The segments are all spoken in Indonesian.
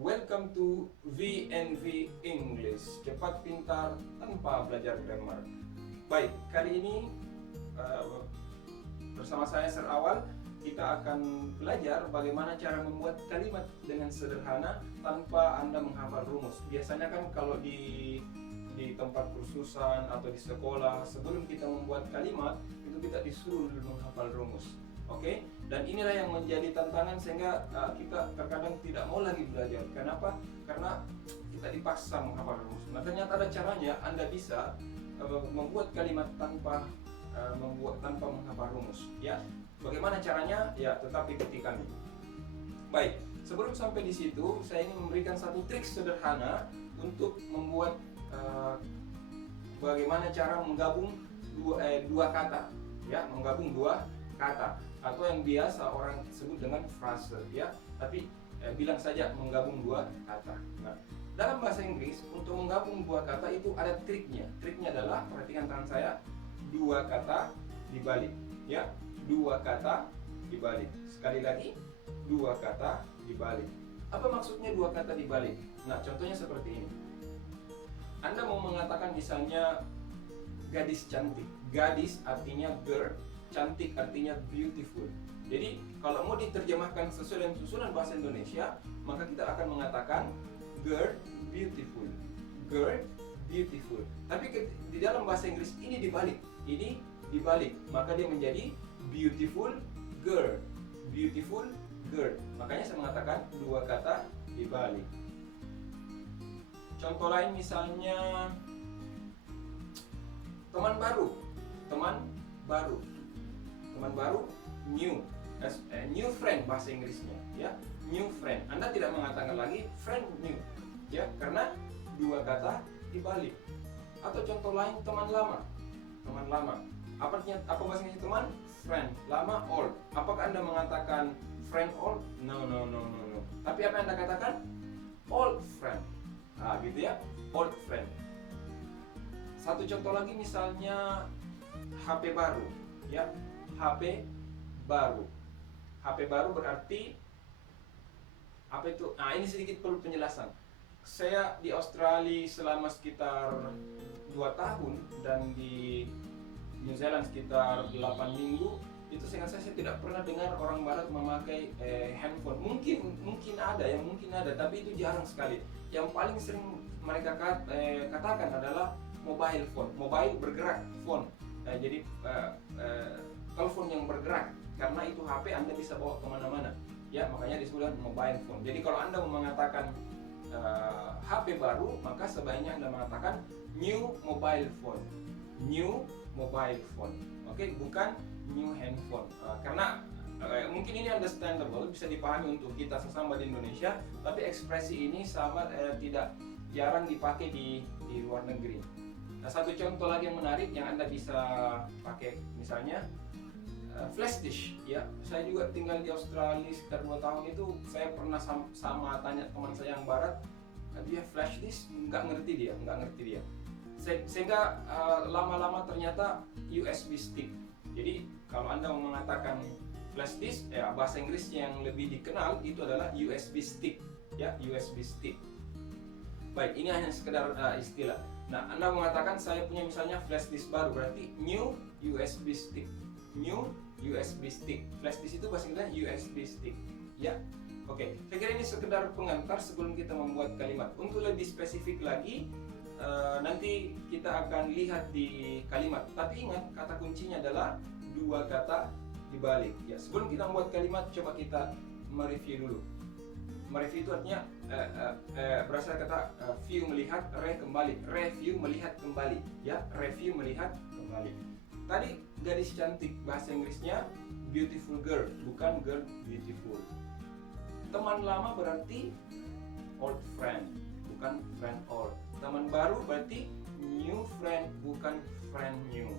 Welcome to VNV English, cepat pintar tanpa belajar grammar. Baik, kali ini bersama saya Sir Awal, kita akan belajar bagaimana cara membuat kalimat dengan sederhana tanpa Anda menghafal rumus. Biasanya kan kalau di tempat kursusan atau di sekolah, sebelum kita membuat kalimat itu kita disuruh menghafal rumus. Oke, dan inilah yang menjadi tantangan sehingga kita terkadang tidak mau lagi belajar. Kenapa? Karena kita dipaksa menghafal rumus. Nah, ternyata ada caranya. Anda bisa membuat kalimat tanpa menghafal rumus. Ya, bagaimana caranya? Ya, tetap ikuti kami. Baik, sebelum sampai di situ, saya ingin memberikan satu trik sederhana untuk membuat bagaimana cara menggabung dua kata. Ya, menggabung dua kata, atau yang biasa orang sebut dengan frase, ya. Tapi bilang saja menggabung dua kata. Nah, dalam bahasa Inggris untuk menggabung dua kata itu ada triknya. Triknya adalah, perhatikan tangan saya, dua kata dibalik, ya. Dua kata dibalik. Sekali lagi, dua kata dibalik. Apa maksudnya dua kata dibalik? Nah, contohnya seperti ini. Anda mau mengatakan misalnya gadis cantik. Gadis artinya girl, cantik artinya beautiful. Jadi kalau mau diterjemahkan sesuai dengan susunan bahasa Indonesia, maka kita akan mengatakan girl beautiful, girl beautiful. Tapi di dalam bahasa Inggris ini dibalik, maka dia menjadi beautiful girl, beautiful girl. Makanya saya mengatakan dua kata dibalik. Contoh lain misalnya teman baru, new friend bahasa Inggrisnya, ya, new friend. Anda tidak mengatakan lagi friend new, ya, karena dua kata dibalik. Atau contoh lain teman lama. Apa bahasa Inggris teman? Friend. Lama old. Apakah Anda mengatakan friend old? No. Tapi apa yang Anda katakan? Old friend. Nah, gitu ya, old friend. Satu contoh lagi misalnya HP baru, ya, HP baru. HP baru berarti apa itu? Nah, ini sedikit perlu penjelasan. Saya di Australia selama sekitar 2 tahun dan di New Zealand sekitar 8 minggu. Itu saya tidak pernah dengar orang barat memakai handphone. Mungkin ada, tapi itu jarang sekali. Yang paling sering mereka katakan adalah mobile phone, mobile bergerak phone. Jadi telepon yang bergerak, karena itu HP Anda bisa bawa kemana-mana, ya, makanya disebut mobile phone. Jadi kalau Anda mau mengatakan HP baru, maka sebaiknya Anda mengatakan new mobile phone, new mobile phone. Oke, bukan new handphone. Karena mungkin ini understandable, bisa dipahami untuk kita sesama di Indonesia, tapi ekspresi ini tidak jarang dipakai di luar negeri. Nah, satu contoh lagi yang menarik yang Anda bisa pakai misalnya flash disk, ya. Saya juga tinggal di Australia sekitar 2 tahun itu, saya pernah sama tanya teman saya yang barat, dia flash disk, nggak ngerti dia. Sehingga lama-lama ternyata USB stick. Jadi kalau Anda mau mengatakan flash disk, ya, bahasa Inggris yang lebih dikenal itu adalah USB stick, ya, USB stick. Baik, ini hanya sekedar istilah. Nah, Anda mengatakan saya punya misalnya flash disk baru, berarti new USB stick. New USB stick. Flash disk itu bahasa Inggrisnya USB stick, ya. Oke, saya kira ini sekedar pengantar sebelum kita membuat kalimat. Untuk lebih spesifik lagi, nanti kita akan lihat di kalimat. Tapi ingat, kata kuncinya adalah dua kata dibalik. Ya, sebelum kita membuat kalimat, coba kita mereview dulu. Mereview itu artinya berasal kata view melihat, kembali. Review melihat kembali, ya, review melihat kembali. Tadi gadis cantik, bahasa Inggrisnya beautiful girl, bukan girl beautiful. Teman lama berarti old friend, bukan friend old. Teman baru berarti new friend, bukan friend new.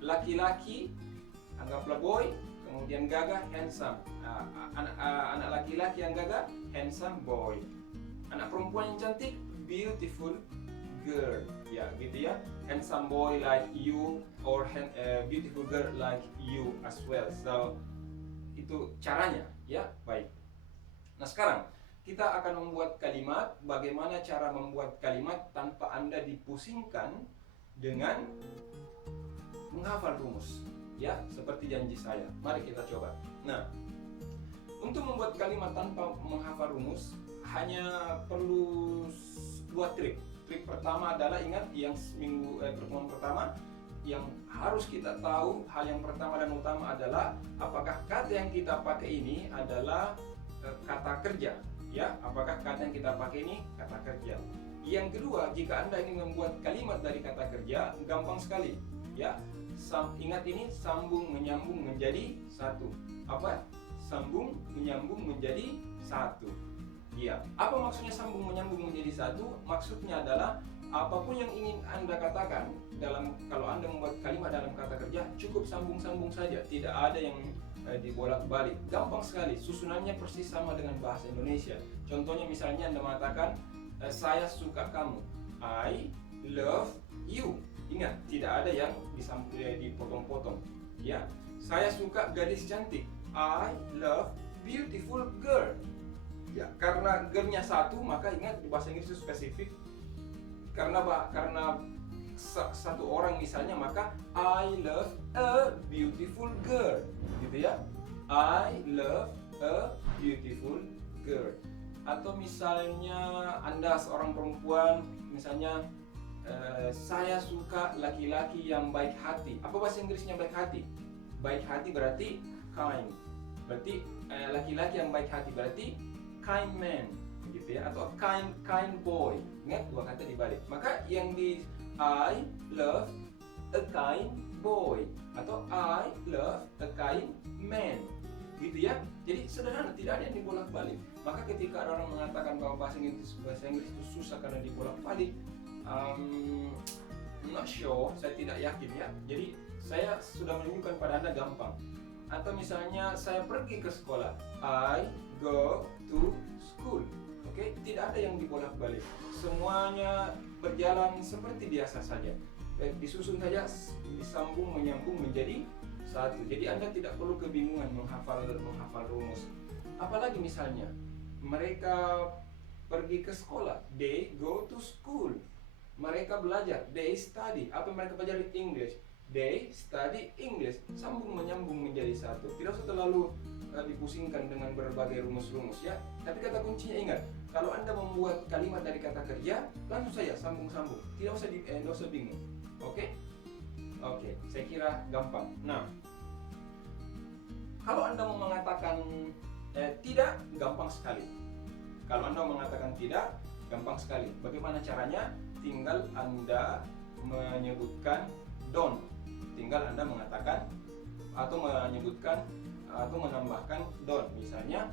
Laki-laki, anggaplah boy, kemudian gagah, handsome. Anak laki-laki yang gagah, handsome boy. Anak perempuan yang cantik, beautiful girl, ya, gitu ya. Handsome boy like you, or beautiful girl like you as well. So itu caranya, ya. Baik. Nah sekarang kita akan membuat kalimat. Bagaimana cara membuat kalimat tanpa Anda dipusingkan dengan menghafal rumus, ya, seperti janji saya. Mari kita coba. Nah, untuk membuat kalimat tanpa menghafal rumus hanya perlu dua trik. Trik pertama adalah, ingat yang pertemuan pertama, yang harus kita tahu, hal yang pertama dan utama adalah apakah kata yang kita pakai ini adalah kata kerja, ya, apakah kata yang kita pakai ini kata kerja. Yang kedua, jika Anda ingin membuat kalimat dari kata kerja, gampang sekali, ya. Ingat ini, sambung menyambung menjadi satu. Apa? Sambung menyambung menjadi satu. Iya. Apa maksudnya sambung menyambung menjadi satu? Maksudnya adalah apapun yang ingin Anda katakan kalau Anda membuat kalimat dalam kata kerja, cukup sambung-sambung saja, tidak ada yang dibolak-balik. Gampang sekali, susunannya persis sama dengan bahasa Indonesia. Contohnya misalnya Anda mengatakan saya suka kamu, I love you. Ingat, tidak ada yang dipotong-potong, ya. Saya suka gadis cantik, I love beautiful girl. Ya, karena girl-nya satu, maka ingat di bahasa Inggris itu spesifik. Karena satu orang misalnya, maka I love a beautiful girl, gitu ya. I love a beautiful girl. Atau misalnya Anda seorang perempuan, misalnya saya suka laki-laki yang baik hati. Apa bahasa Inggrisnya baik hati? Baik hati berarti kind. Berarti laki-laki yang baik hati berarti kind man, gitu ya. Atau kind boy. Ingat, dua kata dibalik. Maka yang di I love a kind boy atau I love a kind man, gitu ya. Jadi sederhana, tidak ada yang dibolak-balik. Maka ketika ada orang mengatakan bahwa bahasa Inggris itu susah karena dibolak-balik, not sure, saya tidak yakin, ya. Jadi saya sudah menunjukkan pada Anda gampang. Atau misalnya saya pergi ke sekolah, I go to school. Oke, tidak ada yang dibolak-balik. Semuanya berjalan seperti biasa saja. Disusun saja, disambung menyambung menjadi satu. Jadi Anda tidak perlu kebingungan menghafal rumus. Apalagi misalnya mereka pergi ke sekolah, they go to school. Mereka belajar, they study. Apa mereka pelajari? English, they study English. Sambung menyambung menjadi satu. Tidak usah terlalu dipusingkan dengan berbagai rumus-rumus, ya. Tapi kata kuncinya ingat, kalau Anda membuat kalimat dari kata kerja, langsung saja sambung-sambung. Tidak usah bingung. Oke? Oke, saya kira gampang. Nah, kalau Anda mau mengatakan tidak, gampang sekali. Kalau Anda mau mengatakan tidak, gampang sekali. Bagaimana caranya? Tinggal Anda menyebutkan don't. Tinggal Anda mengatakan atau menyebutkan atau menambahkan don't. Misalnya,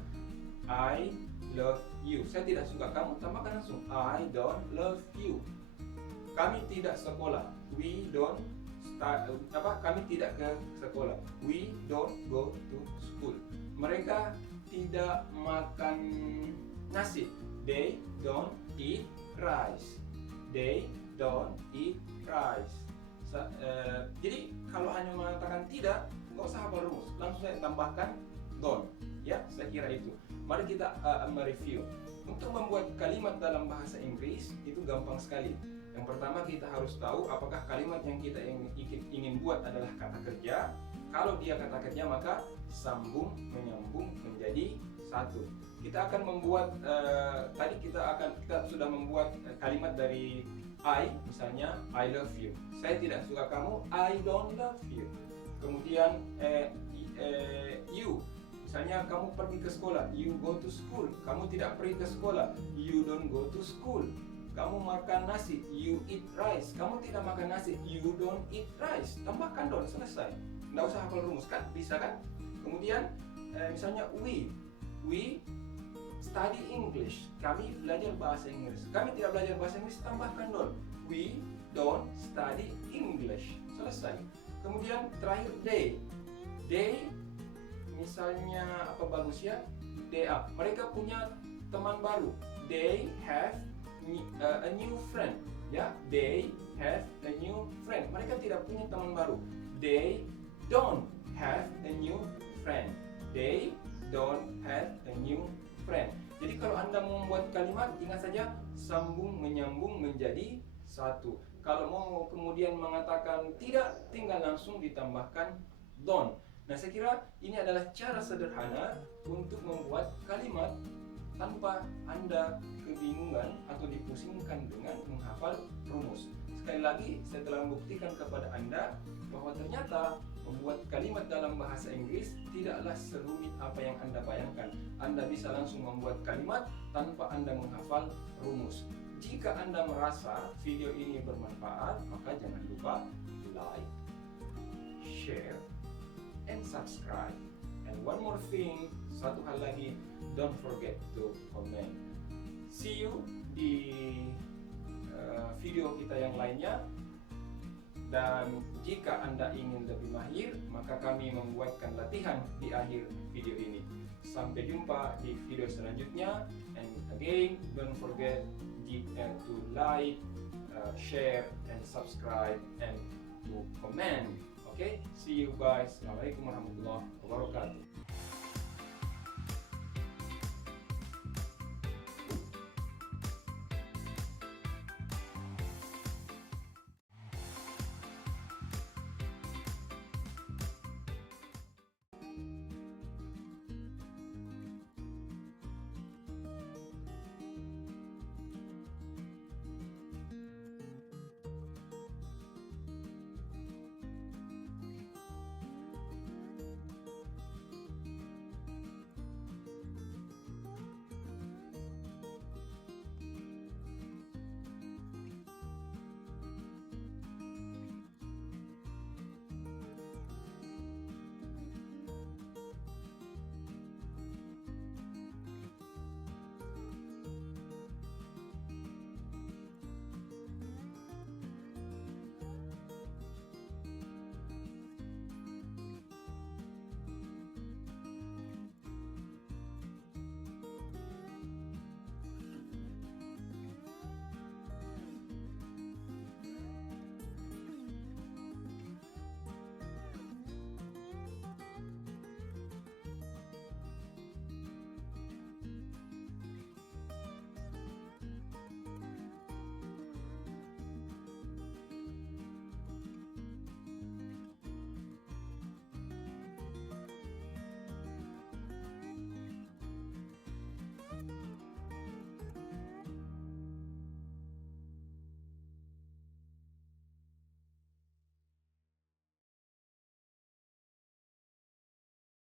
I love you. Saya tidak suka kamu, tambahkan langsung I don't love you. Kami tidak sekolah. We don't kami tidak ke sekolah. We don't go to school. Mereka tidak makan nasi. They don't eat rice. They don't eat rice. Jadi kalau hanya mengatakan tidak, nggak usah hafal rumus, langsung saya tambahkan don't. Ya, saya kira itu. Mari kita mereview. Untuk membuat kalimat dalam bahasa Inggris itu gampang sekali. Yang pertama, kita harus tahu apakah kalimat yang kita ingin buat adalah kata kerja. Kalau dia kata kerja, maka sambung menyambung menjadi satu. Kita akan membuat kita sudah membuat kalimat dari I, misalnya I love you. Saya tidak suka kamu, I don't love you. Kemudian you, misalnya kamu pergi ke sekolah, you go to school. Kamu tidak pergi ke sekolah, you don't go to school. Kamu makan nasi, you eat rice. Kamu tidak makan nasi, you don't eat rice. Tambahkan don't, selesai. Nggak usah hafal rumus, kan? Bisa kan? Kemudian misalnya we study English. Kami belajar bahasa Inggris. Kami tidak belajar bahasa Inggris, tambahkan don't. We don't study English. Selesai. Kemudian terakhir they, misalnya apa bagusnya? Mereka punya teman baru. They have a new friend, ya. They have a new friend. Mereka tidak punya teman baru. They don't have a new friend. They don't have a new friend. Jadi kalau Anda mau membuat kalimat, ingat saja sambung menyambung menjadi satu. Kalau mau kemudian mengatakan tidak, tinggal langsung ditambahkan don't. Nah, saya kira ini adalah cara sederhana untuk membuat kalimat tanpa Anda kebingungan atau dipusingkan dengan menghafal rumus. Sekali lagi, saya telah membuktikan kepada Anda bahwa ternyata membuat kalimat dalam bahasa Inggris tidaklah serumit apa yang Anda bayangkan. Anda bisa langsung membuat kalimat tanpa Anda menghafal rumus. Jika Anda merasa video ini bermanfaat, maka jangan lupa like, share, and subscribe. And one more thing, satu hal lagi, don't forget to comment. See you di video kita yang lainnya. Dan jika Anda ingin lebih mahir, maka kami membuatkan latihan di akhir video ini. Sampai jumpa di video selanjutnya. And again, don't forget to like, share, and subscribe, and to comment. Okay? See you guys. Assalamualaikum warahmatullahi wabarakatuh.